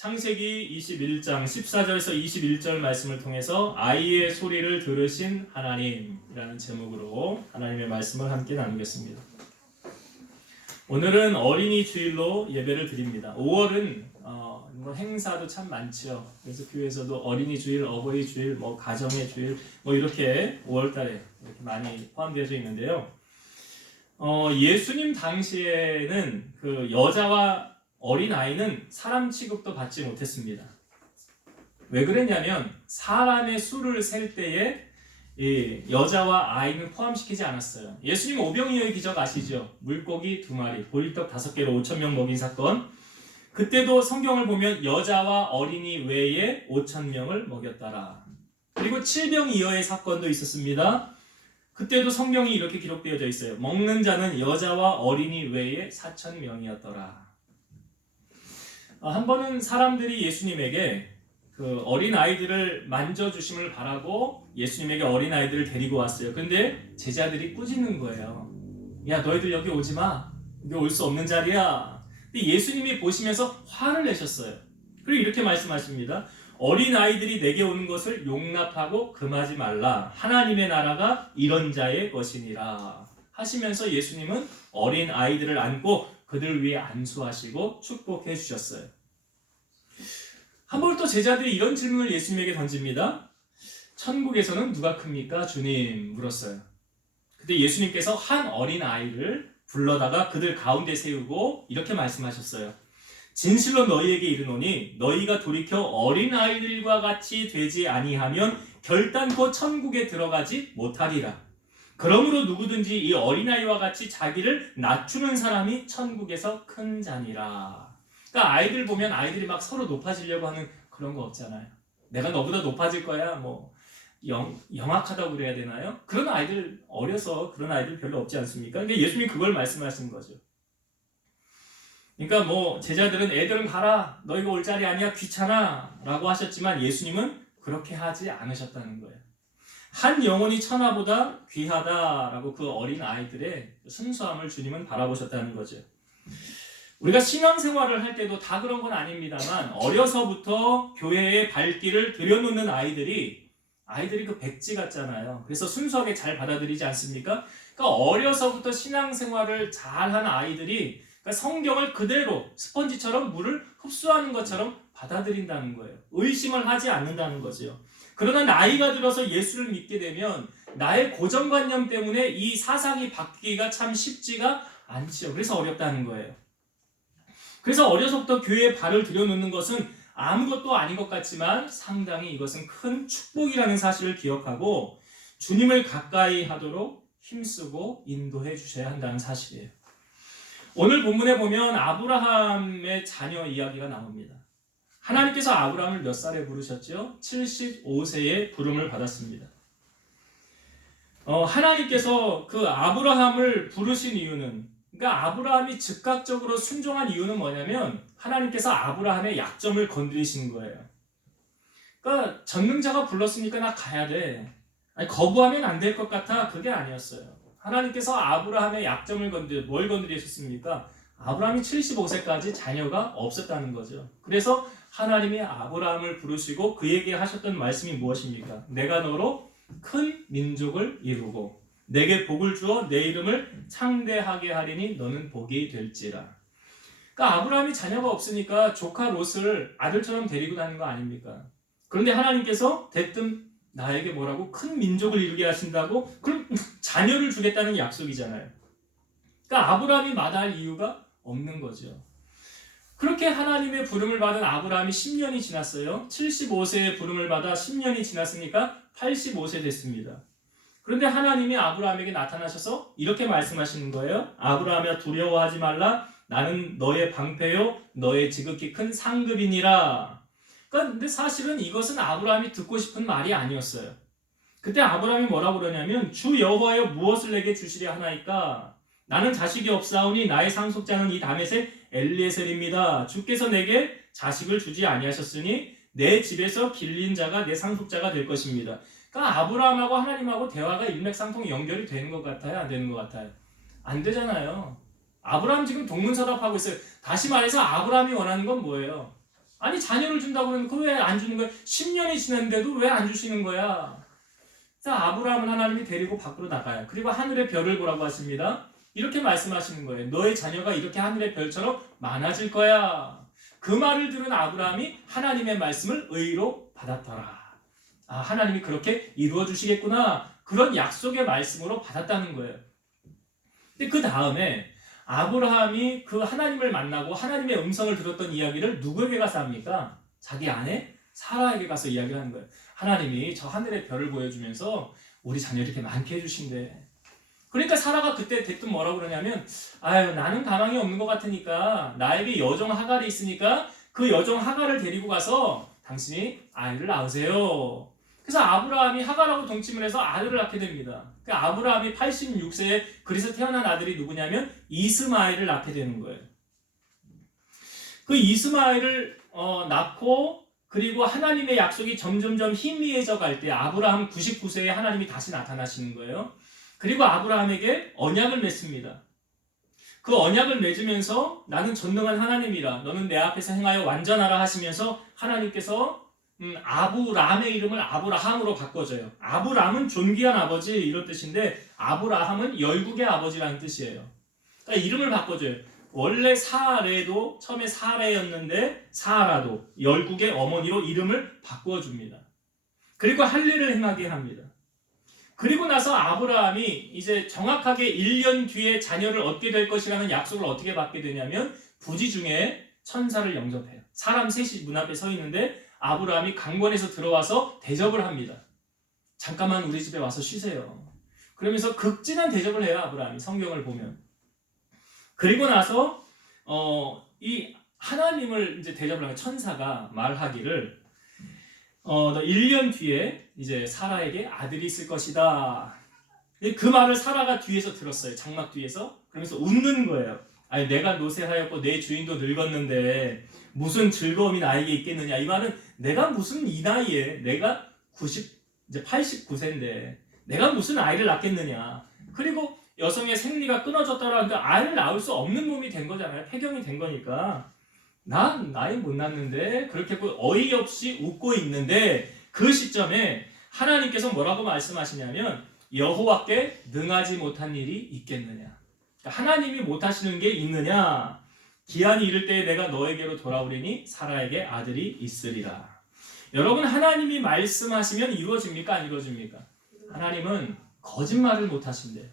창세기 21장 14절에서 21절 말씀을 통해서 아이의 소리를 들으신 하나님이라는 제목으로 하나님의 말씀을 함께 나누겠습니다. 오늘은 어린이 주일로 예배를 드립니다. 5월은 행사도 참 많죠. 그래서 교회에서도 어린이 주일, 어버이 주일, 가정의 주일 이렇게 5월달에 이렇게 많이 포함되어져 있는데요. 예수님 당시에는 그 여자와 어린 아이는 사람 취급도 받지 못했습니다. 왜 그랬냐면 사람의 수를 셀 때에 여자와 아이는 포함시키지 않았어요. 예수님 오병이어의 기적 아시죠? 물고기 2마리, 보리떡 5개로 5,000명 먹인 사건. 그때도 성경을 보면 여자와 어린이 외에 5,000명을 먹였더라. 그리고 칠병이어의 사건도 있었습니다. 그때도 성경이 이렇게 기록되어져 있어요. 먹는 자는 여자와 어린이 외에 4,000명이었더라. 한 번은 사람들이 예수님에게 그 어린 아이들을 만져주심을 바라고 예수님에게 어린 아이들을 데리고 왔어요. 근데 제자들이 꾸짖는 거예요. 야, 너희들 여기 오지 마. 여기 올 수 없는 자리야. 근데 예수님이 보시면서 화를 내셨어요. 그리고 이렇게 말씀하십니다. 어린 아이들이 내게 오는 것을 용납하고 금하지 말라. 하나님의 나라가 이런 자의 것이니라. 하시면서 예수님은 어린 아이들을 안고 그들 위에 안수하시고 축복해 주셨어요. 한 번 또 제자들이 이런 질문을 예수님에게 던집니다. 천국에서는 누가 큽니까? 주님 물었어요. 그때 예수님께서 한 어린 아이를 불러다가 그들 가운데 세우고 이렇게 말씀하셨어요. 진실로 너희에게 이르노니 너희가 돌이켜 어린 아이들과 같이 되지 아니하면 결단코 천국에 들어가지 못하리라. 그러므로 누구든지 이 어린아이와 같이 자기를 낮추는 사람이 천국에서 큰 자니라. 그러니까 아이들 보면 아이들이 막 서로 높아지려고 하는 그런 거 없잖아요. 내가 너보다 높아질 거야. 영악하다고 그래야 되나요? 그런 아이들, 어려서 그런 아이들 별로 없지 않습니까? 그러니까 예수님이 그걸 말씀하시는 거죠. 그러니까 제자들은 애들은 가라. 너희가 올 자리 아니야. 귀찮아. 라고 하셨지만 예수님은 그렇게 하지 않으셨다는 거예요. 한 영혼이 천하보다 귀하다라고 그 어린 아이들의 순수함을 주님은 바라보셨다는 거죠. 우리가 신앙생활을 할 때도 다 그런 건 아닙니다만 어려서부터 교회의 발길을 들여놓는 아이들이 그 백지 같잖아요. 그래서 순수하게 잘 받아들이지 않습니까? 그러니까 어려서부터 신앙생활을 잘한 아이들이 성경을 그대로 스펀지처럼 물을 흡수하는 것처럼 받아들인다는 거예요. 의심을 하지 않는다는 거죠. 그러나 나이가 들어서 예수를 믿게 되면 나의 고정관념 때문에 이 사상이 바뀌기가 참 쉽지가 않지요. 그래서 어렵다는 거예요. 그래서 어려서부터 교회에 발을 들여놓는 것은 아무것도 아닌 것 같지만 상당히 이것은 큰 축복이라는 사실을 기억하고 주님을 가까이 하도록 힘쓰고 인도해 주셔야 한다는 사실이에요. 오늘 본문에 보면 아브라함의 자녀 이야기가 나옵니다. 하나님께서 아브라함을 몇 살에 부르셨죠? 75세에 부름을 받았습니다. 하나님께서 그 아브라함을 부르신 이유는, 그러니까 아브라함이 즉각적으로 순종한 이유는 뭐냐면 하나님께서 아브라함의 약점을 건드리신 거예요. 그러니까 전능자가 불렀으니까 나 가야 돼. 거부하면 안 될 것 같아. 그게 아니었어요. 하나님께서 아브라함의 약점을 뭘 건드리셨습니까? 아브라함이 75세까지 자녀가 없었다는 거죠. 그래서 하나님이 아브라함을 부르시고 그에게 하셨던 말씀이 무엇입니까? 내가 너로 큰 민족을 이루고 내게 복을 주어 내 이름을 창대하게 하리니 너는 복이 될지라. 그러니까 아브라함이 자녀가 없으니까 조카 롯을 아들처럼 데리고 다닌 거 아닙니까? 그런데 하나님께서 대뜸 나에게 뭐라고? 큰 민족을 이루게 하신다고? 그럼 자녀를 주겠다는 약속이잖아요. 그러니까 아브라함이 마다할 이유가 없는 거죠. 그렇게 하나님의 부름을 받은 아브라함이 10년이 지났어요. 75세에 부름을 받아 10년이 지났으니까 85세 됐습니다. 그런데 하나님이 아브라함에게 나타나셔서 이렇게 말씀하시는 거예요. 아브라함아 두려워하지 말라. 나는 너의 방패요 너의 지극히 큰 상급이니라. 그런데 사실은 이것은 아브라함이 듣고 싶은 말이 아니었어요. 그때 아브라함이 뭐라고 그러냐면 주 여호와여 무엇을 내게 주시려 하나이까? 나는 자식이 없사오니 나의 상속자는 이 다메섹 엘리에셀입니다. 주께서 내게 자식을 주지 아니하셨으니 내 집에서 길린 자가 내 상속자가 될 것입니다. 그러니까 아브라함하고 하나님하고 대화가 일맥상통 연결이 되는 것 같아요? 안 되는 것 같아요? 안 되잖아요. 아브라함 지금 동문서답하고 있어요. 다시 말해서 아브라함이 원하는 건 뭐예요? 아니 자녀를 준다고 그러는데 그거 왜 안 주는 거야? 10년이 지났는데도 왜 안 주시는 거야? 그래서 아브라함은 하나님이 데리고 밖으로 나가요. 그리고 하늘의 별을 보라고 하십니다. 이렇게 말씀하시는 거예요. 너의 자녀가 이렇게 하늘의 별처럼 많아질 거야. 그 말을 들은 아브라함이 하나님의 말씀을 의로 받았더라. 아, 하나님이 그렇게 이루어 주시겠구나. 그런 약속의 말씀으로 받았다는 거예요. 근데 그 다음에 아브라함이 그 하나님을 만나고 하나님의 음성을 들었던 이야기를 누구에게 가서 합니까? 자기 아내 사라에게 가서 이야기하는 거예요. 하나님이 저 하늘의 별을 보여주면서 우리 자녀 이렇게 많게 해주신대. 그러니까 사라가 그때 대뜸 뭐라고 그러냐면, 아유 나는 가망이 없는 것 같으니까 나에게 여종 하갈이 있으니까 그 여종 하갈을 데리고 가서 당신이 아이를 낳으세요. 그래서 아브라함이 하갈하고 동침을 해서 아들을 낳게 됩니다. 그러니까 아브라함이 86세에 그래서 태어난 아들이 누구냐면 이스마엘을 낳게 되는 거예요. 그 이스마엘을 낳고 그리고 하나님의 약속이 점점점 희미해져 갈 때 아브라함 99세에 하나님이 다시 나타나시는 거예요. 그리고 아브라함에게 언약을 맺습니다. 그 언약을 맺으면서 나는 전능한 하나님이라 너는 내 앞에서 행하여 완전하라 하시면서 하나님께서 아브람의 이름을 아브라함으로 바꿔줘요. 아브람은 존귀한 아버지 이런 뜻인데 아브라함은 열국의 아버지라는 뜻이에요. 그러니까 이름을 바꿔줘요. 원래 사레도 처음에 사레였는데 사라도 열국의 어머니로 이름을 바꿔줍니다. 그리고 할 일을 행하게 합니다. 그리고 나서 아브라함이 이제 정확하게 1년 뒤에 자녀를 얻게 될 것이라는 약속을 어떻게 받게 되냐면 부지 중에 천사를 영접해요. 사람 셋이 문 앞에 서 있는데 아브라함이 강권에서 들어와서 대접을 합니다. 잠깐만 우리 집에 와서 쉬세요. 그러면서 극진한 대접을 해요. 아브라함이 성경을 보면. 그리고 나서 이 하나님을 이제 대접을 하는 천사가 말하기를 너 1년 뒤에 이제 사라에게 아들이 있을 것이다. 그 말을 사라가 뒤에서 들었어요. 장막 뒤에서. 그러면서 웃는 거예요. 아니 내가 노쇠하였고 내 주인도 늙었는데 무슨 즐거움이 나에게 있겠느냐. 이 말은 내가 무슨 이 나이에 내가 이제 89세인데 내가 무슨 아이를 낳겠느냐. 그리고 여성의 생리가 끊어졌다라는데 아이를 낳을 수 없는 몸이 된 거잖아요. 폐경이 된 거니까. 난 나이 못 낳는데 그렇게 어이없이 웃고 있는데 그 시점에 하나님께서 뭐라고 말씀하시냐면 여호와께 능하지 못한 일이 있겠느냐. 그러니까 하나님이 못하시는 게 있느냐. 기한이 이를 때에 내가 너에게로 돌아오리니 사라에게 아들이 있으리라. 여러분 하나님이 말씀하시면 이루어집니까? 안 이루어집니까? 하나님은 거짓말을 못하신대요.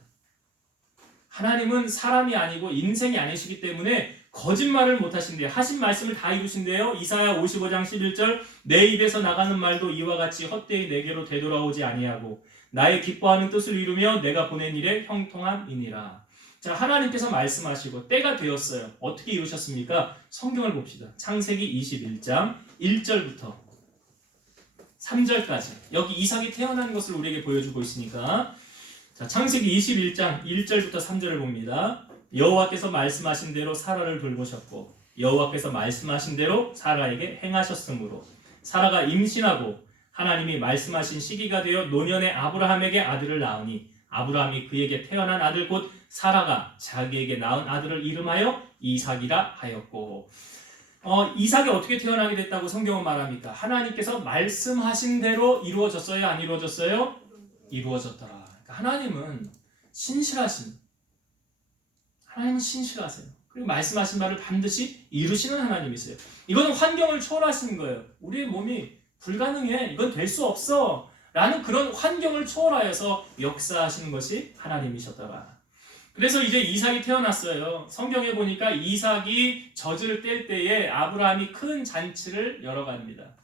하나님은 사람이 아니고 인생이 아니시기 때문에 거짓말을 못하신대요. 하신 말씀을 다 이루신대요. 이사야 55장 11절 내 입에서 나가는 말도 이와 같이 헛되이 내게로 되돌아오지 아니하고 나의 기뻐하는 뜻을 이루며 내가 보낸 일에 형통함이니라. 자, 하나님께서 말씀하시고 때가 되었어요. 어떻게 이루셨습니까? 성경을 봅시다. 창세기 21장 1절부터 3절까지 여기 이삭이 태어난 것을 우리에게 보여주고 있으니까 자, 창세기 21장 1절부터 3절을 봅니다. 여호와께서 말씀하신 대로 사라를 돌보셨고 여호와께서 말씀하신 대로 사라에게 행하셨으므로 사라가 임신하고 하나님이 말씀하신 시기가 되어 노년의 아브라함에게 아들을 낳으니 아브라함이 그에게 태어난 아들 곧 사라가 자기에게 낳은 아들을 이름하여 이삭이라 하였고 이삭이 어떻게 태어나게 됐다고 성경은 말합니까? 하나님께서 말씀하신 대로 이루어졌어요? 안 이루어졌어요? 이루어졌더라. 그러니까 하나님은 신실하십니다. 하나님은 신실하세요. 그리고 말씀하신 말을 반드시 이루시는 하나님이세요. 이거는 환경을 초월하시는 거예요. 우리의 몸이 불가능해. 이건 될 수 없어. 라는 그런 환경을 초월하여서 역사하시는 것이 하나님이셨더라. 그래서 이제 이삭이 태어났어요. 성경에 보니까 이삭이 젖을 뗄 때에 아브라함이 큰 잔치를 열어갑니다.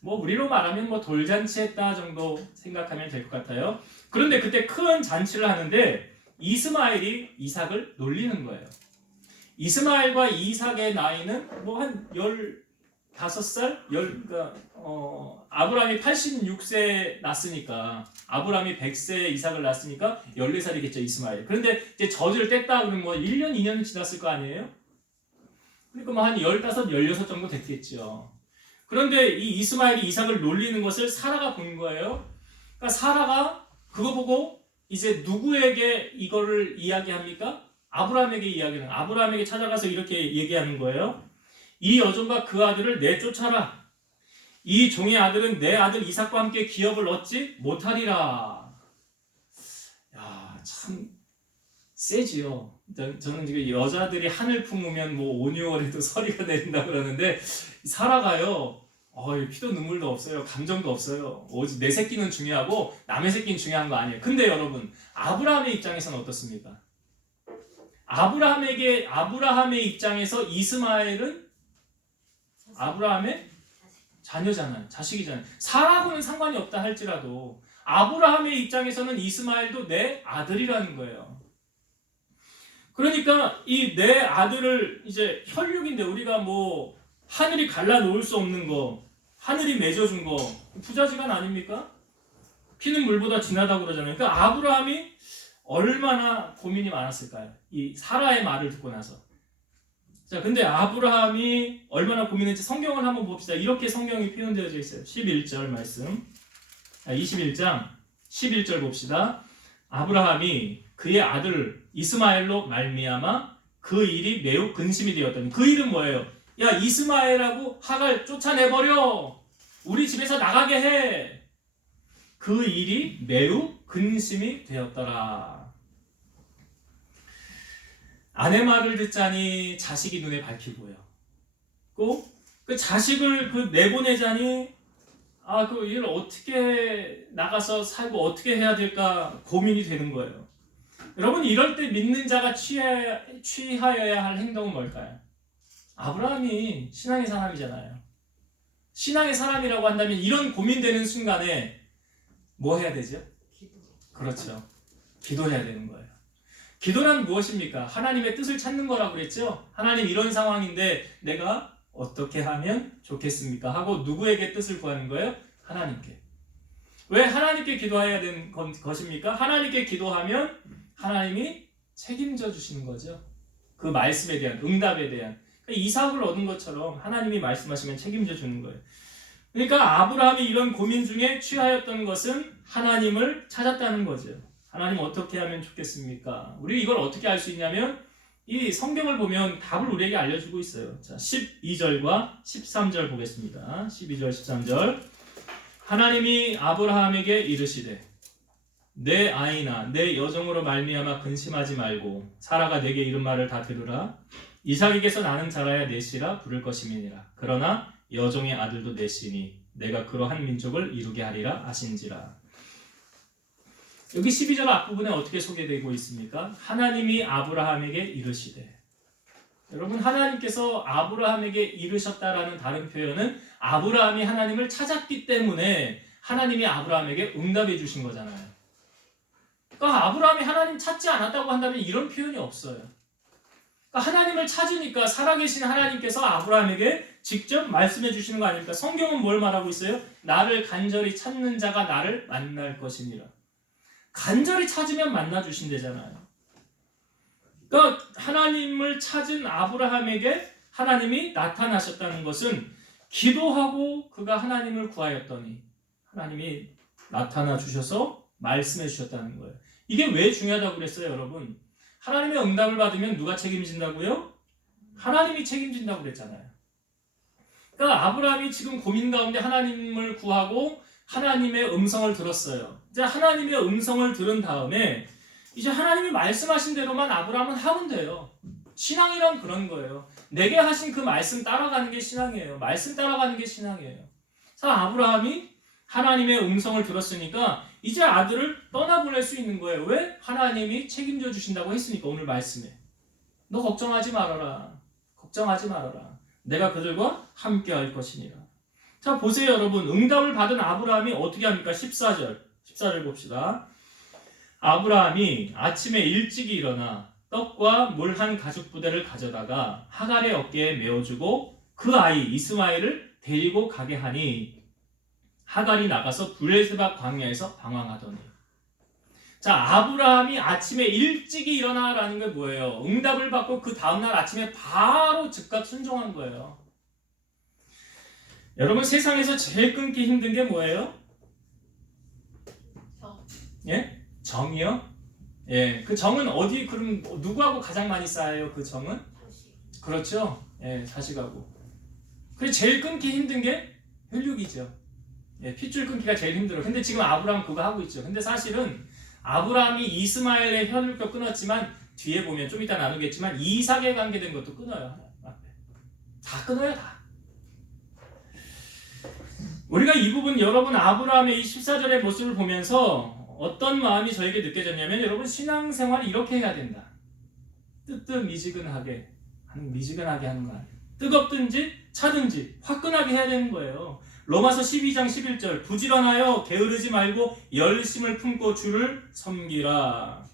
우리로 말하면 돌잔치 했다 정도 생각하면 될 것 같아요. 그런데 그때 큰 잔치를 하는데 이스마엘이 이삭을 놀리는 거예요. 이스마엘과 이삭의 나이는 한 15살? 아브라함이 86세에 낳았으니까 아브라함이 100세에 이삭을 낳았으니까 14살이겠죠 이스마엘. 그런데 이제 젖을 뗐다 그러면 1년, 2년은 지났을 거 아니에요? 그러니까 한 15, 16 정도 됐겠죠. 그런데 이 이스마엘이 이삭을 놀리는 것을 사라가 본 거예요. 그러니까 사라가 그거 보고 이제 누구에게 이거를 이야기합니까? 아브라함에게 이야기는 아브라함에게 찾아가서 이렇게 얘기하는 거예요. 이 여종과 그 아들을 내쫓아라. 이 종의 아들은 내 아들 이삭과 함께 기업을 얻지 못하리라. 야, 참 세지요. 저는 지금 여자들이 한을 품으면 뭐 5, 6월에도 서리가 내린다 그러는데 사라가요. 피도 눈물도 없어요. 감정도 없어요. 오직 내 새끼는 중요하고 남의 새끼는 중요한 거 아니에요. 근데 여러분, 아브라함의 입장에서는 어떻습니까? 아브라함의 입장에서 이스마엘은 아브라함의 자녀잖아요. 자식이잖아요. 사라하고는 상관이 없다 할지라도 아브라함의 입장에서는 이스마엘도 내 아들이라는 거예요. 그러니까 이 내 아들을 이제 혈육인데 우리가 뭐 하늘이 갈라놓을 수 없는 거, 하늘이 맺어준 거 부자지간 아닙니까? 피는 물보다 진하다고 그러잖아요. 그러니까 아브라함이 얼마나 고민이 많았을까요? 이 사라의 말을 듣고 나서. 자, 근데 아브라함이 얼마나 고민했지 성경을 한번 봅시다. 이렇게 성경이 표현되어져 있어요. 11절 말씀. 21장 11절 봅시다. 아브라함이 그의 아들 이스마엘로 말미암아 그 일이 매우 근심이 되었더니, 그 일은 뭐예요? 야, 이스마엘하고 하갈 쫓아내버려. 우리 집에서 나가게 해. 그 일이 매우 근심이 되었더라. 아내 말을 듣자니 자식이 눈에 밝히고요. 그 자식을 내보내자니 그 일을 어떻게 나가서 살고 어떻게 해야 될까 고민이 되는 거예요. 여러분, 이럴 때 믿는 자가 취하여야 할 행동은 뭘까요? 아브라함이 신앙의 사람이잖아요. 신앙의 사람이라고 한다면 이런 고민되는 순간에 뭐 해야 되죠? 그렇죠. 기도해야 되는 거예요. 기도란 무엇입니까? 하나님의 뜻을 찾는 거라고 그랬죠? 하나님, 이런 상황인데 내가 어떻게 하면 좋겠습니까? 하고 누구에게 뜻을 구하는 거예요? 하나님께. 왜 하나님께 기도해야 되는 것입니까? 하나님께 기도하면 하나님이 책임져 주시는 거죠. 그 말씀에 대한, 응답에 대한. 이삭을 얻은 것처럼 하나님이 말씀하시면 책임져 주는 거예요. 그러니까 아브라함이 이런 고민 중에 취하였던 것은 하나님을 찾았다는 거죠. 하나님, 어떻게 하면 좋겠습니까? 우리 이걸 어떻게 알 수 있냐면 이 성경을 보면 답을 우리에게 알려주고 있어요. 자, 12절과 13절 보겠습니다. 12절, 13절. 하나님이 아브라함에게 이르시되 내 아이나 내 여종으로 말미암아 근심하지 말고 사라가 내게 이른 말을 다 들으라. 이삭에게서 나는 자라야 넷이라 부를 것임이니라. 그러나 여종의 아들도 넷이니 내가 그러한 민족을 이루게 하리라 하신지라. 여기 12절 앞부분에 어떻게 소개되고 있습니까? 하나님이 아브라함에게 이르시되. 여러분, 하나님께서 아브라함에게 이르셨다라는 다른 표현은 아브라함이 하나님을 찾았기 때문에 하나님이 아브라함에게 응답해 주신 거잖아요. 그러니까 아브라함이 하나님 찾지 않았다고 한다면 이런 표현이 없어요. 그러니까 하나님을 찾으니까 살아계신 하나님께서 아브라함에게 직접 말씀해 주시는 거 아닙니까? 성경은 뭘 말하고 있어요? 나를 간절히 찾는 자가 나를 만날 것이니라. 간절히 찾으면 만나 주신대잖아요. 그러니까 하나님을 찾은 아브라함에게 하나님이 나타나셨다는 것은 기도하고 그가 하나님을 구하였더니 하나님이 나타나 주셔서 말씀해 주셨다는 거예요. 이게 왜 중요하다고 그랬어요, 여러분? 하나님의 응답을 받으면 누가 책임진다고요? 하나님이 책임진다고 그랬잖아요. 그러니까 아브라함이 지금 고민 가운데 하나님을 구하고 하나님의 음성을 들었어요. 이제 하나님의 음성을 들은 다음에 이제 하나님이 말씀하신 대로만 아브라함은 하면 돼요. 신앙이란 그런 거예요. 내게 하신 그 말씀 따라가는 게 신앙이에요. 말씀 따라가는 게 신앙이에요. 그래서 아브라함이 하나님의 음성을 들었으니까 이제 아들을 떠나보낼 수 있는 거예요. 왜? 하나님이 책임져 주신다고 했으니까. 오늘 말씀에 너 걱정하지 말아라. 걱정하지 말아라. 내가 그들과 함께 할 것이니라. 자, 보세요, 여러분. 응답을 받은 아브라함이 어떻게 합니까? 14절 봅시다. 아브라함이 아침에 일찍이 일어나 떡과 물 한 가죽 부대를 가져다가 하갈의 어깨에 메어주고 그 아이 이스마엘을 데리고 가게 하니 하갈이 나가서 브레스바 광야에서 방황하더니. 자, 아브라함이 아침에 일찍이 일어나라는 게 뭐예요? 응답을 받고 그 다음날 아침에 바로 즉각 순종한 거예요. 여러분, 세상에서 제일 끊기 힘든 게 뭐예요? 예? 정이요? 예, 그 정은 그럼 누구하고 가장 많이 쌓여요? 그 정은? 그렇죠? 예, 자식하고. 그래서 제일 끊기 힘든 게 혈육이죠. 예, 핏줄 끊기가 제일 힘들어. 근데 지금 아브라함 그거 하고 있죠. 근데 사실은 아브라함이 이스마엘의 혈육도 끊었지만 뒤에 보면 좀 이따 나누겠지만 이삭에 관계된 것도 끊어요. 다 끊어요, 다. 우리가 이 부분 여러분 아브라함의 이 14절의 모습을 보면서 어떤 마음이 저에게 느껴졌냐면 여러분 신앙생활을 이렇게 해야 된다. 뜨뜻미지근하게 하는 거 아니에요. 뜨겁든지 차든지 화끈하게 해야 되는 거예요. 로마서 12장 11절 부지런하여 게으르지 말고 열심을 품고 주를 섬기라.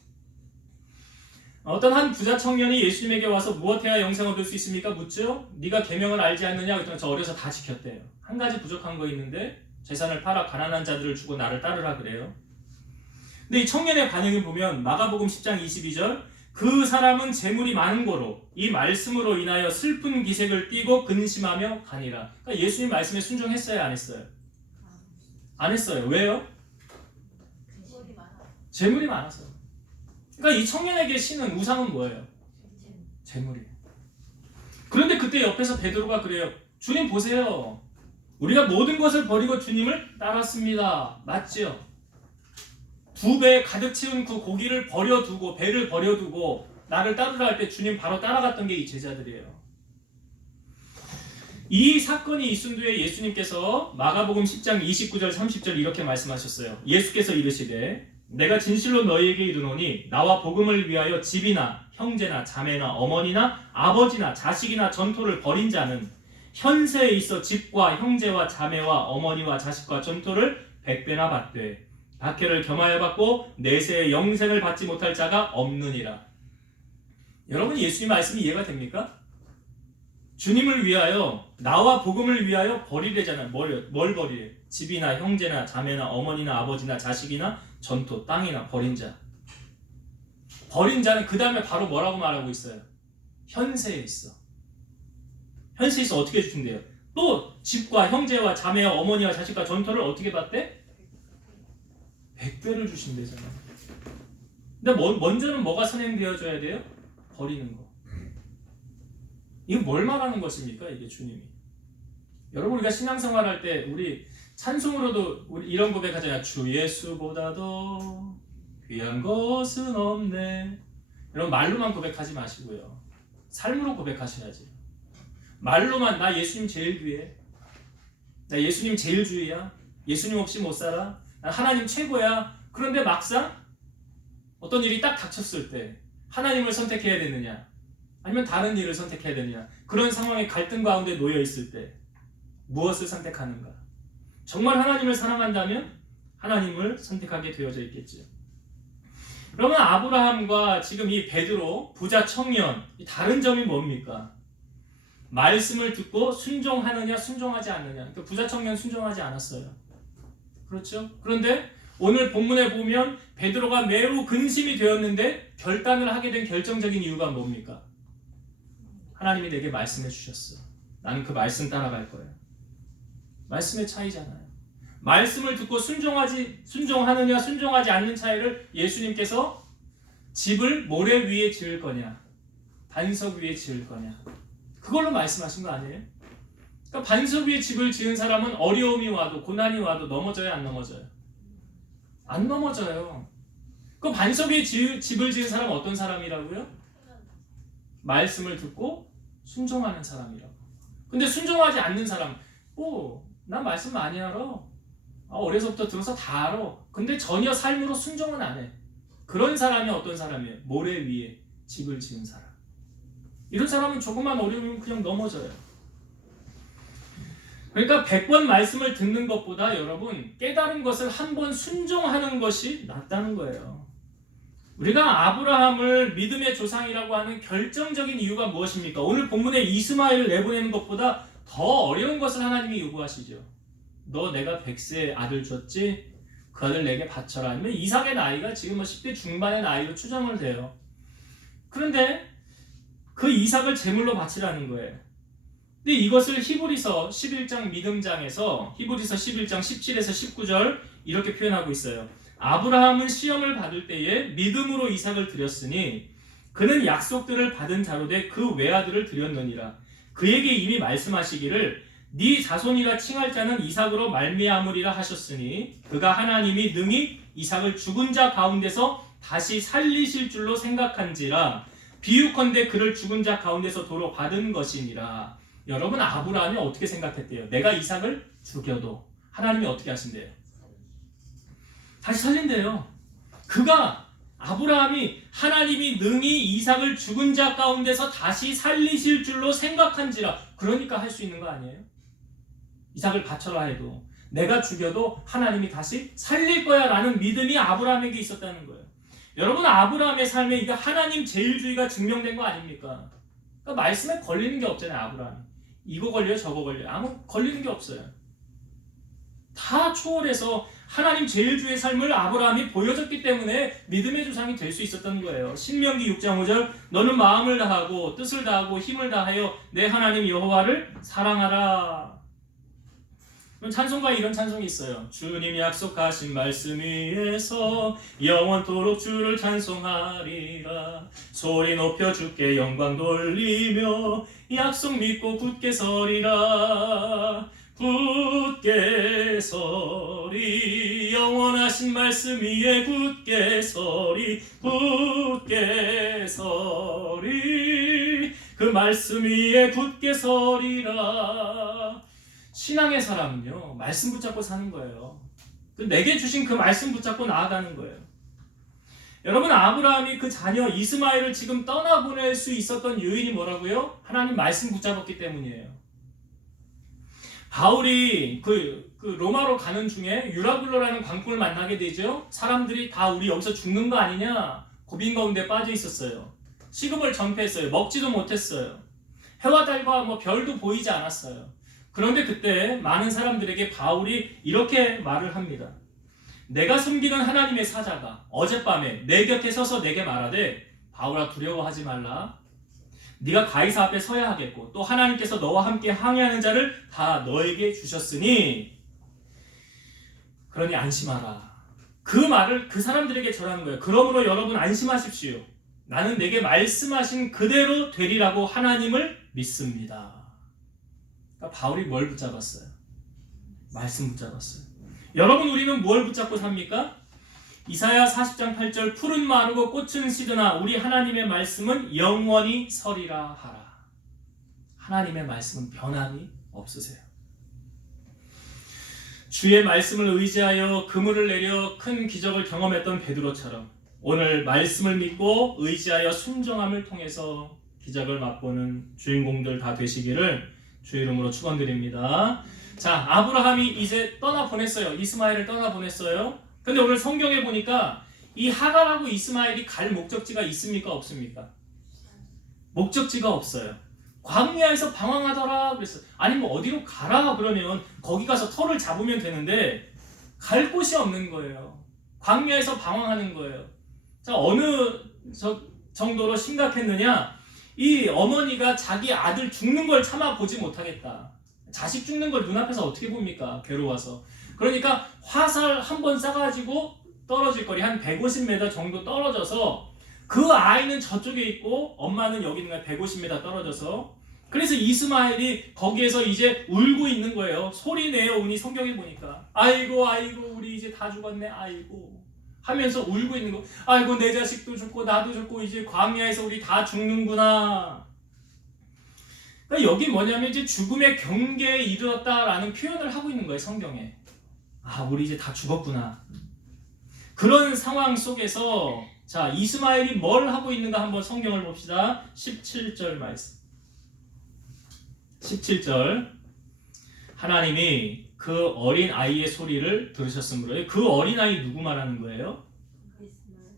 어떤 한 부자 청년이 예수님에게 와서 무엇해야 영생 얻을 수 있습니까? 묻죠. 네가 계명을 알지 않느냐? 그랬더니 저 어려서 다 지켰대요. 한 가지 부족한 거 있는데 재산을 팔아 가난한 자들을 주고 나를 따르라 그래요. 근데 이 청년의 반응을 보면 마가복음 10장 22절 그 사람은 재물이 많은 거로 이 말씀으로 인하여 슬픈 기색을 띠고 근심하며 가니라. 그러니까 예수님 말씀에 순종했어요, 안 했어요? 안 했어요. 왜요? 재물이 많아서. 그러니까 이 청년에게 신은 우상은 뭐예요? 재물이에요. 그런데 그때 옆에서 베드로가 그래요. 주님 보세요. 우리가 모든 것을 버리고 주님을 따랐습니다. 맞지요? 2배 가득 채운 그 고기를 버려두고 배를 버려두고 나를 따르라 할 때 주님 바로 따라갔던 게 이 제자들이에요. 이 사건이 있은 뒤에 예수님께서 마가복음 10장 29절 30절 이렇게 말씀하셨어요. 예수께서 이르시되 내가 진실로 너희에게 이르노니 나와 복음을 위하여 집이나 형제나 자매나 어머니나 아버지나 자식이나 전토를 벌인 자는 현세에 있어 집과 형제와 자매와 어머니와 자식과 전토를 100배나 받되 박해를 겸하여 받고 내세의 영생을 받지 못할 자가 없느니라. 여러분 예수님 말씀이 이해가 됩니까? 주님을 위하여 나와 복음을 위하여 버리래잖아요. 뭘 버리래? 집이나 형제나 자매나 어머니나 아버지나 자식이나 전토 땅이나 버린 자. 버린 자는 그 다음에 바로 뭐라고 말하고 있어요? 현세에 있어. 현세에 있어 어떻게 주신대요? 또 집과 형제와 자매와 어머니와 자식과 전토를 어떻게 받대? 100배를 주신대잖아요. 근데 먼저는 뭐가 선행되어져야 돼요? 버리는 거. 이거 뭘 말하는 것입니까? 이게 주님이. 여러분 우리가 신앙생활 할 때 우리 찬송으로도 우리 이런 고백하잖아요. 주 예수보다도 귀한 것은 없네. 여러분 말로만 고백하지 마시고요. 삶으로 고백하셔야지. 말로만 나 예수님 제일 귀해. 나 예수님 제일 주의야. 예수님 없이 못 살아. 난 하나님 최고야. 그런데 막상 어떤 일이 딱 닥쳤을 때 하나님을 선택해야 되느냐 아니면 다른 일을 선택해야 되느냐 그런 상황에 갈등 가운데 놓여 있을 때 무엇을 선택하는가? 정말 하나님을 사랑한다면 하나님을 선택하게 되어져 있겠죠. 그러면 아브라함과 지금 이 베드로 부자 청년 다른 점이 뭡니까? 말씀을 듣고 순종하느냐 순종하지 않느냐. 그러니까 부자 청년 순종하지 않았어요. 그렇죠? 그런데 오늘 본문에 보면 베드로가 매우 근심이 되었는데 결단을 하게 된 결정적인 이유가 뭡니까? 하나님이 내게 말씀해 주셨어. 나는 그 말씀 따라갈 거예요. 말씀의 차이잖아요. 말씀을 듣고 순종하느냐 순종하지 않는 차이를 예수님께서 집을 모래 위에 지을 거냐 반석 위에 지을 거냐 그걸로 말씀하신 거 아니에요? 그러니까 반석 위에 집을 지은 사람은 어려움이 와도 고난이 와도 넘어져요 안 넘어져요? 안 넘어져요. 그 반석 위에 집을 지은 사람은 어떤 사람이라고요? 말씀을 듣고 순종하는 사람이라고. 근데 순종하지 않는 사람 난 말씀 많이 알아. 어려서부터 들어서 다 알아. 근데 전혀 삶으로 순종은 안 해. 그런 사람이 어떤 사람이에요? 모래 위에 집을 지은 사람. 이런 사람은 조금만 어려우면 그냥 넘어져요. 그러니까 100번 말씀을 듣는 것보다 여러분 깨달은 것을 한 번 순종하는 것이 낫다는 거예요. 우리가 아브라함을 믿음의 조상이라고 하는 결정적인 이유가 무엇입니까? 오늘 본문에 이스마엘을 내보내는 것보다 더 어려운 것을 하나님이 요구하시죠. 너 내가 100세 아들 줬지? 그 아들 내게 바쳐라. 아니면 이삭의 나이가 지금 10대 중반의 나이로 추정을 돼요. 그런데 그 이삭을 제물로 바치라는 거예요. 근데 이것을 히브리서 11장 믿음장에서 히브리서 11장 17에서 19절 이렇게 표현하고 있어요. 아브라함은 시험을 받을 때에 믿음으로 이삭을 드렸으니 그는 약속들을 받은 자로 돼 그 외아들을 드렸느니라. 그에게 이미 말씀하시기를 네 자손이라 칭할 자는 이삭으로 말미암으리라 하셨으니 그가 하나님이 능히 이삭을 죽은 자 가운데서 다시 살리실 줄로 생각한지라 비유컨대 그를 죽은 자 가운데서 도로 받은 것이니라. 여러분 아브라함이 어떻게 생각했대요? 내가 이삭을 죽여도 하나님이 어떻게 하신대요? 다시 살린대요. 아브라함이 하나님이 능히 이삭을 죽은 자 가운데서 다시 살리실 줄로 생각한지라. 그러니까 할 수 있는 거 아니에요? 이삭을 바쳐라 해도 내가 죽여도 하나님이 다시 살릴 거야 라는 믿음이 아브라함에게 있었다는 거예요. 여러분 아브라함의 삶에 이게 하나님 제일주의가 증명된 거 아닙니까? 그러니까 말씀에 걸리는 게 없잖아요. 아브라함이 이거 걸려요 저거 걸려요 아무 걸리는 게 없어요. 다 초월해서 하나님 제일주의 삶을 아브라함이 보여줬기 때문에 믿음의 조상이 될 수 있었던 거예요. 신명기 6장 5절 너는 마음을 다하고 뜻을 다하고 힘을 다하여 내 하나님 여호와를 사랑하라. 그럼 찬송가에 이런 찬송이 있어요. 주님이 약속하신 말씀 위에서 영원토록 주를 찬송하리라. 소리 높여 주께 영광 돌리며 약속 믿고 굳게 서리라. 굳게 서리 영원하신 말씀 위에 굳게 서리 굳게 서리 그 말씀 위에 굳게 서리라. 신앙의 사람은요 말씀 붙잡고 사는 거예요. 내게 주신 그 말씀 붙잡고 나아가는 거예요. 여러분 아브라함이 그 자녀 이스마엘을 지금 떠나보낼 수 있었던 요인이 뭐라고요? 하나님 말씀 붙잡았기 때문이에요. 바울이 그 로마로 가는 중에 유라굴로라는 광풍을 만나게 되죠. 사람들이 다 우리 여기서 죽는 거 아니냐 고민 가운데 빠져 있었어요. 식음을 전폐했어요. 먹지도 못했어요. 해와 달과 별도 보이지 않았어요. 그런데 그때 많은 사람들에게 바울이 이렇게 말을 합니다. 내가 섬기는 하나님의 사자가 어젯밤에 내 곁에 서서 내게 말하되 바울아 두려워하지 말라. 네가 가이사 앞에 서야 하겠고 또 하나님께서 너와 함께 항해하는 자를 다 너에게 주셨으니 그러니 안심하라. 그 말을 그 사람들에게 전하는 거예요. 그러므로 여러분 안심하십시오. 나는 내게 말씀하신 그대로 되리라고 하나님을 믿습니다. 그러니까 바울이 뭘 붙잡았어요? 말씀 붙잡았어요. 여러분 우리는 뭘 붙잡고 삽니까? 이사야 40장 8절 풀은 마르고 꽃은 시드나 우리 하나님의 말씀은 영원히 서리라 하라. 하나님의 말씀은 변함이 없으세요. 주의 말씀을 의지하여 그물을 내려 큰 기적을 경험했던 베드로처럼 오늘 말씀을 믿고 의지하여 순종함을 통해서 기적을 맛보는 주인공들 다 되시기를 주 이름으로 축원드립니다. 자, 아브라함이 이제 떠나보냈어요. 이스마엘을 떠나보냈어요. 근데 오늘 성경에 보니까 이 하갈하고 이스마엘이 갈 목적지가 있습니까? 없습니까? 목적지가 없어요. 광야에서 방황하더라 그랬어요. 아니 어디로 가라 그러면 거기 가서 터를 잡으면 되는데 갈 곳이 없는 거예요. 광야에서 방황하는 거예요. 자, 어느 정도로 심각했느냐? 이 어머니가 자기 아들 죽는 걸 참아 보지 못하겠다. 자식 죽는 걸 눈앞에서 어떻게 봅니까? 괴로워서. 그러니까 화살 한 번 쏴가지고 떨어질 거리 한 150m 정도 떨어져서 그 아이는 저쪽에 있고 엄마는 여기 있는 거야. 150m 떨어져서. 그래서 이스마엘이 거기에서 이제 울고 있는 거예요. 소리 내어 우니 성경에 보니까 아이고 우리 이제 다 죽었네 아이고 하면서 울고 있는 거. 아이고 내 자식도 죽고 나도 죽고 이제 광야에서 우리 다 죽는구나. 그러니까 여기 뭐냐면 이제 죽음의 경계에 이르렀다라는 표현을 하고 있는 거예요. 성경에. 아 우리 이제 다 죽었구나. 그런 상황 속에서 자 이스마엘이 뭘 하고 있는가 한번 성경을 봅시다. 17절 말씀. 17절 하나님이 그 어린 아이의 소리를 들으셨으므로 그 어린 아이 누구 말하는 거예요?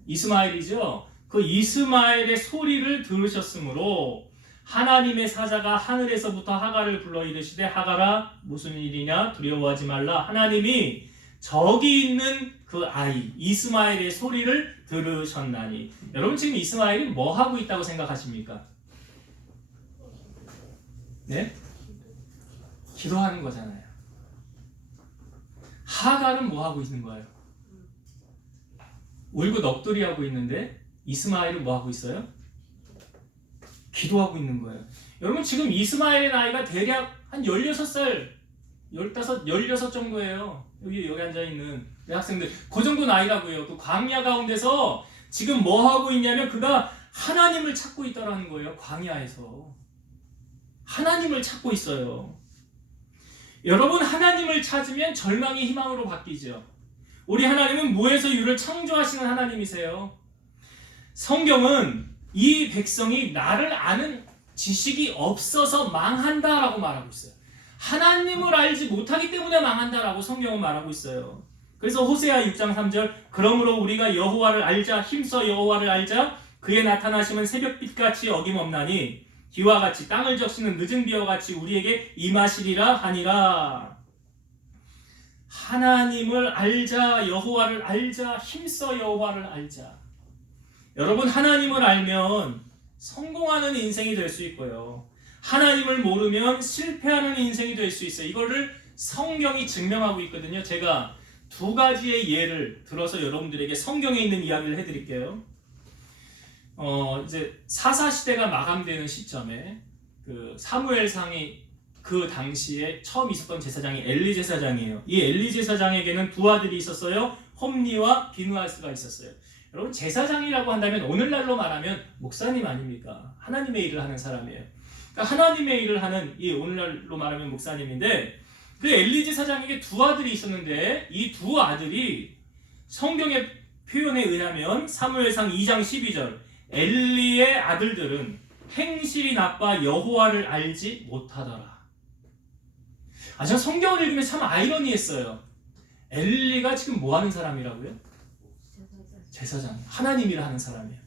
이스마엘이죠. 그 이스마엘의 소리를 들으셨으므로 하나님의 사자가 하늘에서부터 하갈을 불러 이르시되 하갈아 무슨 일이냐 두려워하지 말라. 하나님이 저기 있는 그 아이 이스마엘의 소리를 들으셨나니. 여러분 지금 이스마엘이 뭐 하고 있다고 생각하십니까? 네? 기도하는 거잖아요. 하갈은 뭐 하고 있는 거예요? 울고 넋두리 하고 있는데 이스마엘은 뭐 하고 있어요? 기도하고 있는 거예요. 여러분 지금 이스마엘의 나이가 대략 한 16살, 15, 16 정도예요. 여기 앉아있는 학생들. 그 정도 나이라고요. 그 광야 가운데서 지금 뭐 하고 있냐면 그가 하나님을 찾고 있다라는 거예요. 광야에서. 하나님을 찾고 있어요. 여러분, 하나님을 찾으면 절망이 희망으로 바뀌죠. 우리 하나님은 무에서 유를 창조하시는 하나님이세요. 성경은 이 백성이 나를 아는 지식이 없어서 망한다라고 말하고 있어요. 하나님을 알지 못하기 때문에 망한다라고 성경은 말하고 있어요. 그래서 호세아 6장 3절 그러므로 우리가 여호와를 알자 힘써 여호와를 알자 그의 나타나심은 새벽빛같이 어김없나니 비와 같이 땅을 적시는 늦은 비와 같이 우리에게 임하시리라 하니라. 하나님을 알자, 여호와를 알자, 힘써 여호와를 알자. 여러분, 하나님을 알면 성공하는 인생이 될 수 있고요. 하나님을 모르면 실패하는 인생이 될 수 있어요. 이거를 성경이 증명하고 있거든요. 제가 두 가지의 예를 들어서 여러분들에게 성경에 있는 이야기를 해드릴게요. 이제 사사 시대가 마감되는 시점에 그 사무엘상이 그 당시에 처음 있었던 제사장이 엘리 제사장이에요. 이 엘리 제사장에게는 두 아들이 있었어요. 홈니와 비누아스가 있었어요. 여러분, 제사장이라고 한다면 오늘날로 말하면 목사님 아닙니까? 하나님의 일을 하는 사람이에요. 그러니까 하나님의 일을 하는 이 오늘날로 말하면 목사님인데 그 엘리 제사장에게 두 아들이 있었는데 이 두 아들이 성경의 표현에 의하면 사무엘상 2장 12절 엘리의 아들들은 행실이 나빠 여호와를 알지 못하더라. 저 성경을 읽으면 참 아이러니했어요. 엘리가 지금 뭐 하는 사람이라고요? 제사장. 하나님 일을 하는 사람이에요.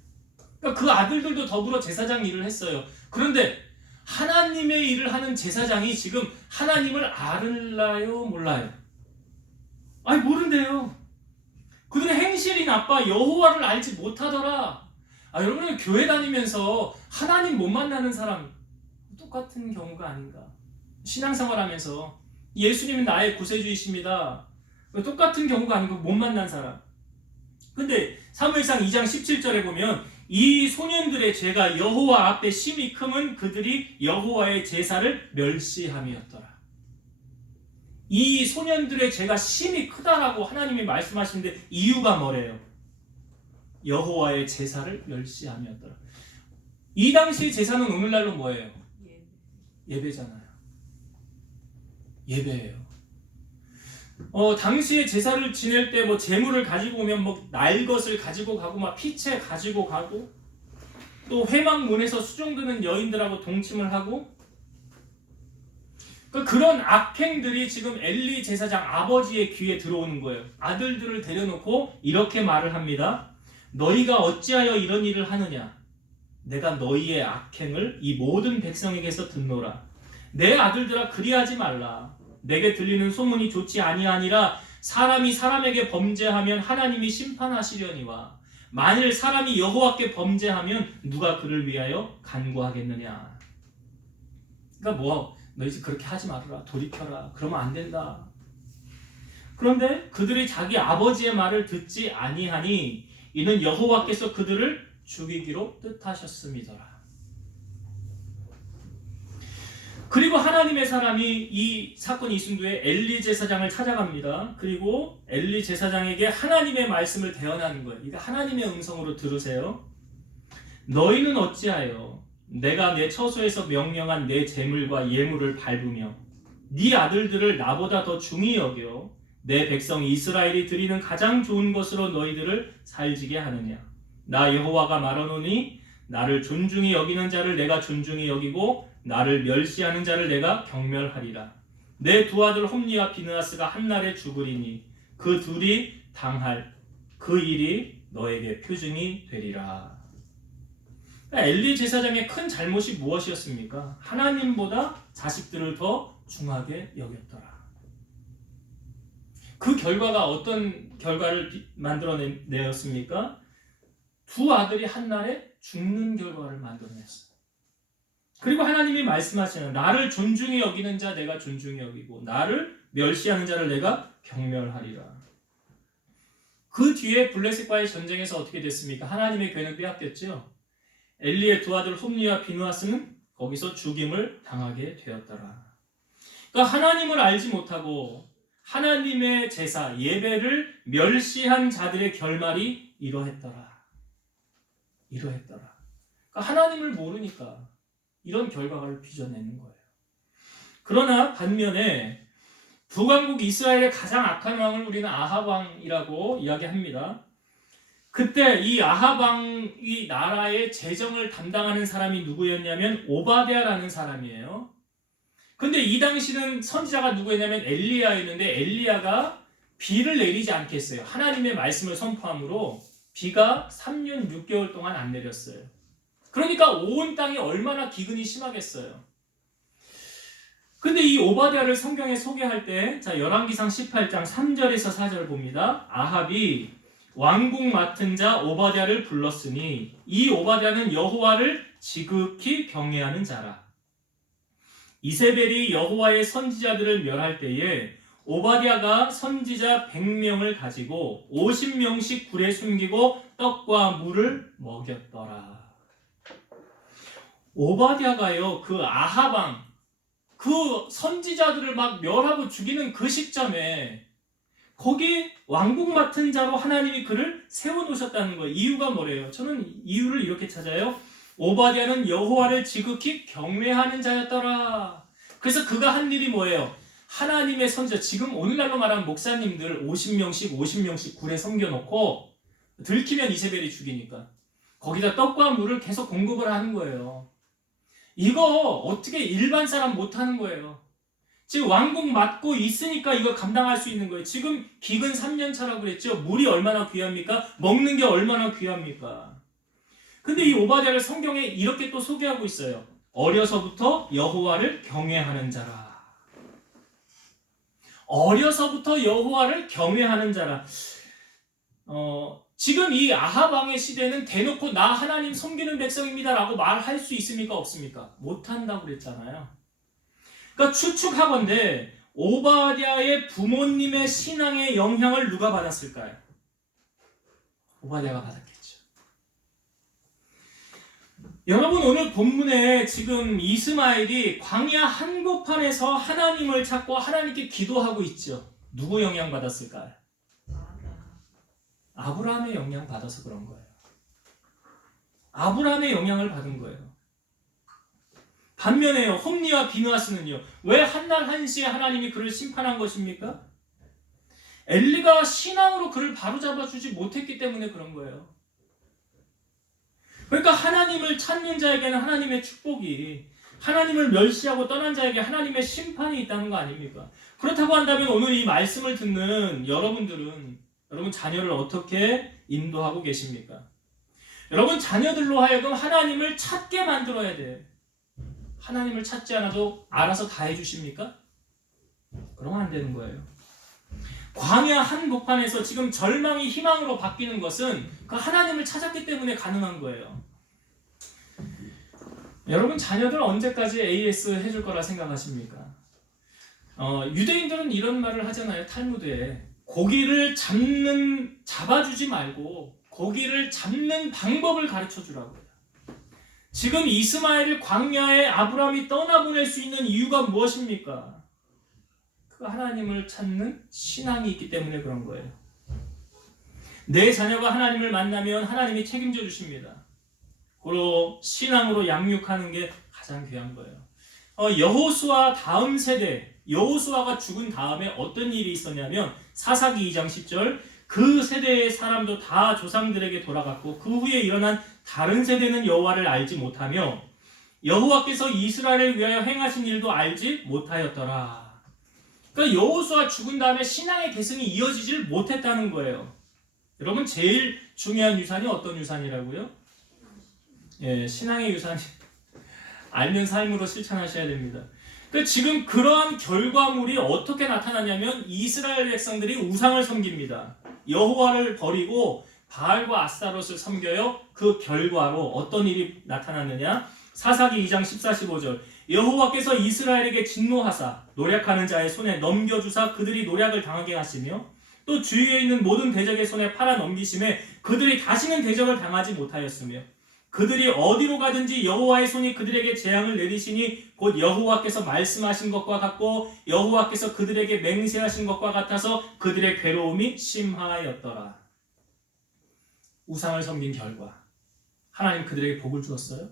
그러니까 그 아들들도 더불어 제사장 일을 했어요. 그런데 하나님의 일을 하는 제사장이 지금 하나님을 알을라요, 몰라요? 아니, 모른대요. 그들의 행실이 나빠 여호와를 알지 못하더라. 여러분은 교회 다니면서 하나님 못 만나는 사람 똑같은 경우가 아닌가? 신앙생활하면서 예수님은 나의 구세주이십니다. 똑같은 경우가 아니고 못 만난 사람. 근데 사무엘상 2장 17절에 보면 이 소년들의 죄가 여호와 앞에 심히 크면 그들이 여호와의 제사를 멸시함이었더라. 이 소년들의 죄가 심히 크다라고 하나님이 말씀하시는데 이유가 뭐래요? 여호와의 제사를 멸시함이었더라. 이 당시 제사는 오늘날로 뭐예요? 예배잖아요. 예배예요. 당시에 제사를 지낼 때 뭐 제물을 가지고 오면 뭐 날 것을 가지고 가고 막 피채 가지고 가고 또 회막문에서 수종드는 여인들하고 동침을 하고 그런 악행들이 지금 엘리 제사장 아버지의 귀에 들어오는 거예요. 아들들을 데려놓고 이렇게 말을 합니다. 너희가 어찌하여 이런 일을 하느냐? 내가 너희의 악행을 이 모든 백성에게서 듣노라. 내 아들들아 그리하지 말라. 내게 들리는 소문이 좋지 아니하니라. 사람이 사람에게 범죄하면 하나님이 심판하시려니와 만일 사람이 여호와께 범죄하면 누가 그를 위하여 간구하겠느냐. 그러니까 너희 그렇게 하지 말아라. 돌이켜라. 그러면 안 된다. 그런데 그들이 자기 아버지의 말을 듣지 아니하니 이는 여호와께서 그들을 죽이기로 뜻하셨음이더라. 그리고 하나님의 사람이 이 사건이 있은 후에 엘리 제사장을 찾아갑니다. 그리고 엘리 제사장에게 하나님의 말씀을 대언하는 거예요. 이거 하나님의 음성으로 들으세요. 너희는 어찌하여 내가 내 처소에서 명령한 내 제물과 예물을 밟으며 네 아들들을 나보다 더 중히 여겨 내 백성 이스라엘이 드리는 가장 좋은 것으로 너희들을 살지게 하느냐. 나 여호와가 말하노니 나를 존중히 여기는 자를 내가 존중히 여기고 나를 멸시하는 자를 내가 경멸하리라. 내 두 아들 홈니와 비느하스가 한날에 죽으리니 그 둘이 당할 그 일이 너에게 표징이 되리라. 엘리 제사장의 큰 잘못이 무엇이었습니까? 하나님보다 자식들을 더 중하게 여겼더라. 그 결과가 어떤 결과를 만들어내었습니까? 두 아들이 한날에 죽는 결과를 만들어냈어요. 그리고 하나님이 말씀하시는 나를 존중히 여기는 자 내가 존중히 여기고 나를 멸시하는 자를 내가 경멸하리라. 그 뒤에 블레셋과의 전쟁에서 어떻게 됐습니까? 하나님의 괴는 빼앗겼죠. 엘리의 두 아들 홈니와 비누아스는 거기서 죽임을 당하게 되었더라. 그러니까 하나님을 알지 못하고 하나님의 제사, 예배를 멸시한 자들의 결말이 이러했더라. 그러니까 하나님을 모르니까 이런 결과를 빚어내는 거예요. 그러나 반면에 북왕국 이스라엘의 가장 악한 왕을 우리는 아합 왕이라고 이야기합니다. 그때 이 아합 왕이 나라의 재정을 담당하는 사람이 누구였냐면 오바댜라는 사람이에요. 근데 이 당시는 선지자가 누구였냐면 엘리야였는데 엘리야가 비를 내리지 않겠어요. 하나님의 말씀을 선포함으로 비가 3년 6개월 동안 안 내렸어요. 그러니까 온 땅이 얼마나 기근이 심하겠어요. 근데 이 오바댜를 성경에 소개할 때 열왕기상 18장 3절에서 4절 봅니다. 아합이 왕궁 맡은 자 오바댜를 불렀으니 이 오바댜는 여호와를 지극히 경외하는 자라. 이세벨이 여호와의 선지자들을 멸할 때에 오바댜가 선지자 100명을 가지고 50명씩 굴에 숨기고 떡과 물을 먹였더라. 오바댜가요, 그 아합 왕, 그 선지자들을 막 멸하고 죽이는 그 시점에 거기 왕궁 맡은 자로 하나님이 그를 세워놓으셨다는 거예요. 이유가 뭐래요? 저는 이유를 이렇게 찾아요. 오바댜는 여호와를 지극히 경외하는 자였더라. 그래서 그가 한 일이 뭐예요? 하나님의 선지자, 지금 오늘날로 말하면 목사님들 50명씩 굴에 섬겨놓고 들키면 이세벨이 죽이니까 거기다 떡과 물을 계속 공급을 하는 거예요. 이거 어떻게 일반 사람 못하는 거예요. 지금 왕궁 맡고 있으니까 이거 감당할 수 있는 거예요. 지금 기근 3년 차라고 그랬죠. 물이 얼마나 귀합니까? 먹는 게 얼마나 귀합니까? 근데 이 오바댜를 성경에 이렇게 또 소개하고 있어요. 어려서부터 여호와를 경외하는 자라. 어려서부터 여호와를 경외하는 자라. 지금 이 아합 왕의 시대는 대놓고 나 하나님 섬기는 백성입니다 라고 말할 수 있습니까? 없습니까? 못한다고 그랬잖아요. 그러니까 추측하건대 오바댜의 부모님의 신앙의 영향을 누가 받았을까요? 오바댜가 받았겠죠. 여러분, 오늘 본문에 지금 이스마엘이 광야 한복판에서 하나님을 찾고 하나님께 기도하고 있죠. 누구 영향 받았을까요? 아브라함의 영향 받아서 그런 거예요. 아브라함의 영향을 받은 거예요. 반면에요, 홈리와 비느하스는요, 왜 한날 한시에 하나님이 그를 심판한 것입니까? 엘리가 신앙으로 그를 바로잡아주지 못했기 때문에 그런 거예요. 그러니까 하나님을 찾는 자에게는 하나님의 축복이, 하나님을 멸시하고 떠난 자에게 하나님의 심판이 있다는 거 아닙니까? 그렇다고 한다면 오늘 이 말씀을 듣는 여러분들은 여러분 자녀를 어떻게 인도하고 계십니까? 여러분 자녀들로 하여금 하나님을 찾게 만들어야 돼요. 하나님을 찾지 않아도 알아서 다 해주십니까? 그러면 안 되는 거예요. 광야 한복판에서 지금 절망이 희망으로 바뀌는 것은 그 하나님을 찾았기 때문에 가능한 거예요. 여러분 자녀들 언제까지 AS 해줄 거라 생각하십니까? 유대인들은 이런 말을 하잖아요. 탈무드에 고기를 잡아주지 말고 고기를 잡는 방법을 가르쳐 주라고요. 지금 이스마엘을 광야에 아브라함이 떠나보낼 수 있는 이유가 무엇입니까? 그 하나님을 찾는 신앙이 있기 때문에 그런 거예요. 내 자녀가 하나님을 만나면 하나님이 책임져 주십니다. 그리고 신앙으로 양육하는 게 가장 귀한 거예요. 여호수아 다음 세대, 여호수아가 죽은 다음에 어떤 일이 있었냐면 사사기 2장 10절, 그 세대의 사람도 다 조상들에게 돌아갔고 그 후에 일어난 다른 세대는 여호와를 알지 못하며 여호와께서 이스라엘을 위하여 행하신 일도 알지 못하였더라. 그러니까 여호수아 죽은 다음에 신앙의 계승이 이어지질 못했다는 거예요. 여러분 제일 중요한 유산이 어떤 유산이라고요? 신앙의 유산이 알면 삶으로 실천하셔야 됩니다. 그러니까 지금 그러한 결과물이 어떻게 나타나냐면 이스라엘 백성들이 우상을 섬깁니다. 여호와를 버리고 바알과 아스타롯을 섬겨요. 그 결과로 어떤 일이 나타났느냐? 사사기 2장 14, 15절, 여호와께서 이스라엘에게 진노하사 노략하는 자의 손에 넘겨주사 그들이 노략을 당하게 하시며 또 주위에 있는 모든 대적의 손에 팔아 넘기심에 그들이 다시는 대적을 당하지 못하였으며 그들이 어디로 가든지 여호와의 손이 그들에게 재앙을 내리시니 곧 여호와께서 말씀하신 것과 같고 여호와께서 그들에게 맹세하신 것과 같아서 그들의 괴로움이 심하였더라. 우상을 섬긴 결과 하나님 그들에게 복을 주었어요?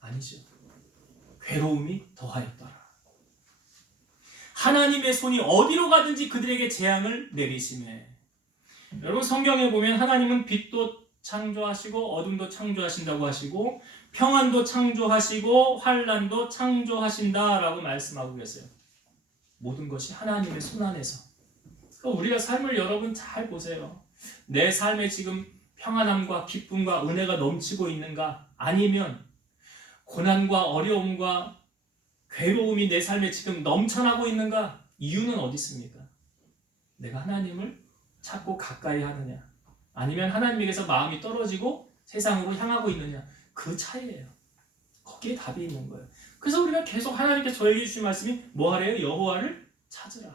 아니죠. 괴로움이 더하였더라. 하나님의 손이 어디로 가든지 그들에게 재앙을 내리시매. 여러분 성경에 보면 하나님은 빛도 창조하시고 어둠도 창조하신다고 하시고 평안도 창조하시고 환난도 창조하신다라고 말씀하고 계세요. 모든 것이 하나님의 손 안에서. 그러니까 우리가 삶을 여러분 잘 보세요. 내 삶에 지금 평안함과 기쁨과 은혜가 넘치고 있는가? 아니면 고난과 어려움과 괴로움이 내 삶에 지금 넘쳐나고 있는가? 이유는 어디 있습니까? 내가 하나님을 찾고 가까이 하느냐? 아니면 하나님에게서 마음이 떨어지고 세상으로 향하고 있느냐? 그 차이예요. 거기에 답이 있는 거예요. 그래서 우리가 계속 하나님께 저에게 주신 말씀이 뭐 하래요? 여호와를 찾으라.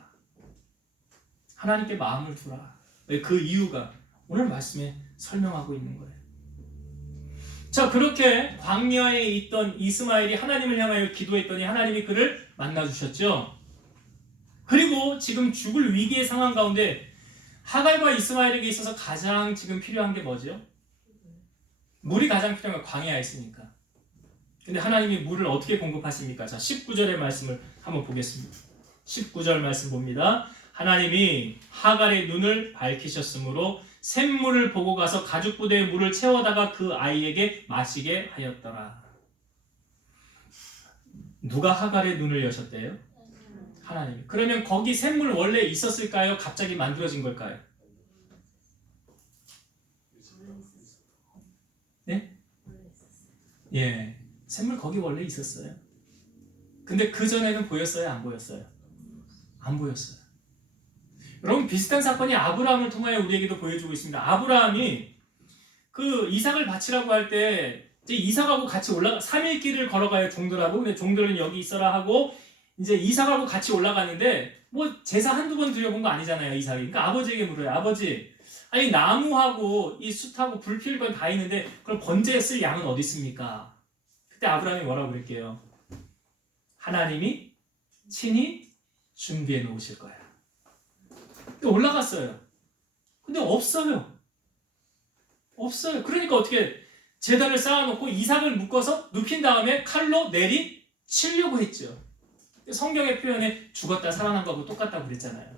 하나님께 마음을 두라. 그 이유가 오늘 말씀에 설명하고 있는 거예요. 자, 그렇게 광야에 있던 이스마엘이 하나님을 향하여 기도했더니 하나님이 그를 만나주셨죠. 그리고 지금 죽을 위기의 상황 가운데 하갈과 이스마엘에게 있어서 가장 지금 필요한 게 뭐죠? 물이 가장 필요한 건 광야에 있으니까. 근데 하나님이 물을 어떻게 공급하십니까? 자, 19절의 말씀을 한번 보겠습니다. 19절 말씀 봅니다. 하나님이 하갈의 눈을 밝히셨으므로 샘물을 보고 가서 가죽 부대에 물을 채워다가 그 아이에게 마시게 하였더라. 누가 하갈의 눈을 여셨대요? 하나님이. 그러면 거기 샘물 원래 있었을까요? 갑자기 만들어진 걸까요? 네? 예, 샘물 거기 원래 있었어요. 근데 그 전에는 보였어요? 안 보였어요? 안 보였어요. 여러분 비슷한 사건이 아브라함을 통하여 우리에게도 보여주고 있습니다. 아브라함이 그 이삭을 바치라고 할 때 이제 이삭하고 같이 3일 길을 걸어가요. 종들하고. 근데 종들은 여기 있어라 하고 이제 이삭하고 같이 올라가는데 뭐 제사 한두 번 드려본 거 아니잖아요. 이삭이. 그러니까 아버지에게 물어요. 아버지, 아니 나무하고 이 숯하고 불 피울 건 다 있는데 그럼 번제에 쓸 양은 어디 있습니까? 그때 아브라함이 뭐라고 그럴게요? 하나님이 친히 준비해 놓으실 거야. 올라갔어요. 근데 없어요. 없어요. 그러니까 어떻게 제단을 쌓아놓고 이삭을 묶어서 눕힌 다음에 칼로 내리치려고 했죠. 성경의 표현에 죽었다 살아난 거하고 똑같다고 그랬잖아요.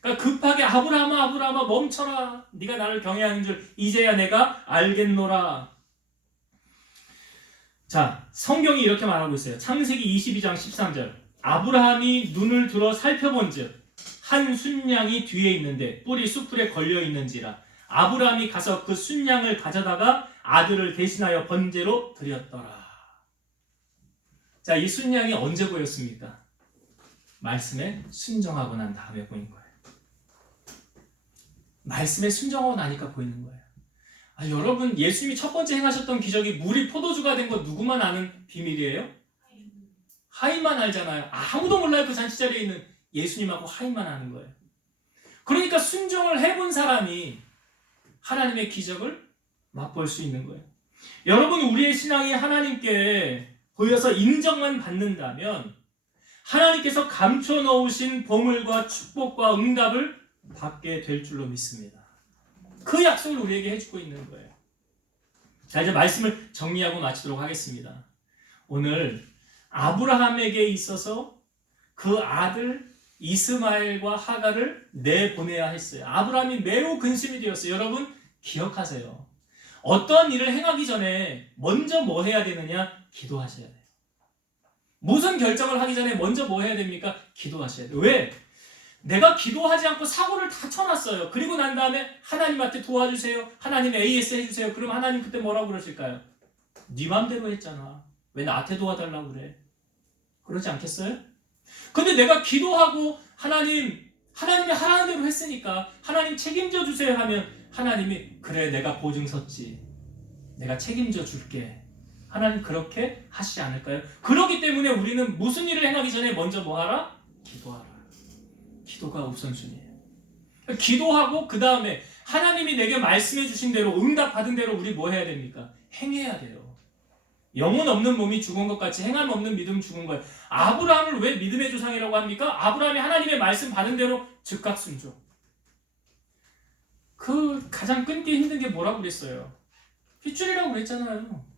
그러니까 급하게 아브라함아 멈춰라. 네가 나를 경외하는 줄 이제야 내가 알겠노라. 자, 성경이 이렇게 말하고 있어요. 창세기 22장 13절. 아브라함이 눈을 들어 살펴본즉 한 순양이 뒤에 있는데 뿔이 수풀에 걸려 있는지라. 아브라함이 가서 그 순양을 가져다가 아들을 대신하여 번제로 드렸더라. 자, 이 순양이 언제 보였습니까? 말씀에 순종하고 난 다음에 보인 거예요. 말씀에 순종하고 나니까 보이는 거예요. 아, 여러분 예수님이 첫 번째 행하셨던 기적이 물이 포도주가 된 거 누구만 아는 비밀이에요? 하인만 알잖아요. 아무도 몰라요. 그 잔치 자리에 있는 예수님하고 하인만 아는 거예요. 그러니까 순종을 해본 사람이 하나님의 기적을 맛볼 수 있는 거예요. 여러분 우리의 신앙이 하나님께 보여서 인정만 받는다면 하나님께서 감춰 놓으신 보물과 축복과 응답을 받게 될 줄로 믿습니다. 그 약속을 우리에게 해주고 있는 거예요. 자, 이제 말씀을 정리하고 마치도록 하겠습니다. 오늘 아브라함에게 있어서 그 아들 이스마엘과 하갈을 내보내야 했어요. 아브라함이 매우 근심이 되었어요. 여러분 기억하세요. 어떠한 일을 행하기 전에 먼저 뭐 해야 되느냐? 기도하셔야 돼요. 무슨 결정을 하기 전에 먼저 뭐 해야 됩니까? 기도하셔야 돼요. 왜? 내가 기도하지 않고 사고를 다 쳐놨어요. 그리고 난 다음에 하나님한테 도와주세요. 하나님 AS 해주세요. 그럼 하나님 그때 뭐라고 그러실까요? 네 맘대로 했잖아. 왜 나한테 도와달라고 그래? 그러지 않겠어요? 근데 내가 기도하고 하나님이 하라는 대로 했으니까 하나님 책임져 주세요 하면 하나님이 그래 내가 보증 섰지. 내가 책임져 줄게. 하나님 그렇게 하시지 않을까요? 그렇기 때문에 우리는 무슨 일을 행하기 전에 먼저 뭐 하라? 기도하라. 기도가 우선순위예요. 기도하고 그 다음에 하나님이 내게 말씀해 주신 대로 응답받은 대로 우리 뭐 해야 됩니까? 행해야 돼요. 영혼 없는 몸이 죽은 것 같이 행함 없는 믿음 죽은 거예요. 아브라함을 왜 믿음의 조상이라고 합니까? 아브라함이 하나님의 말씀 받은 대로 즉각 순종. 그 가장 끊기 힘든 게 뭐라고 그랬어요? 핏줄이라고 그랬잖아요.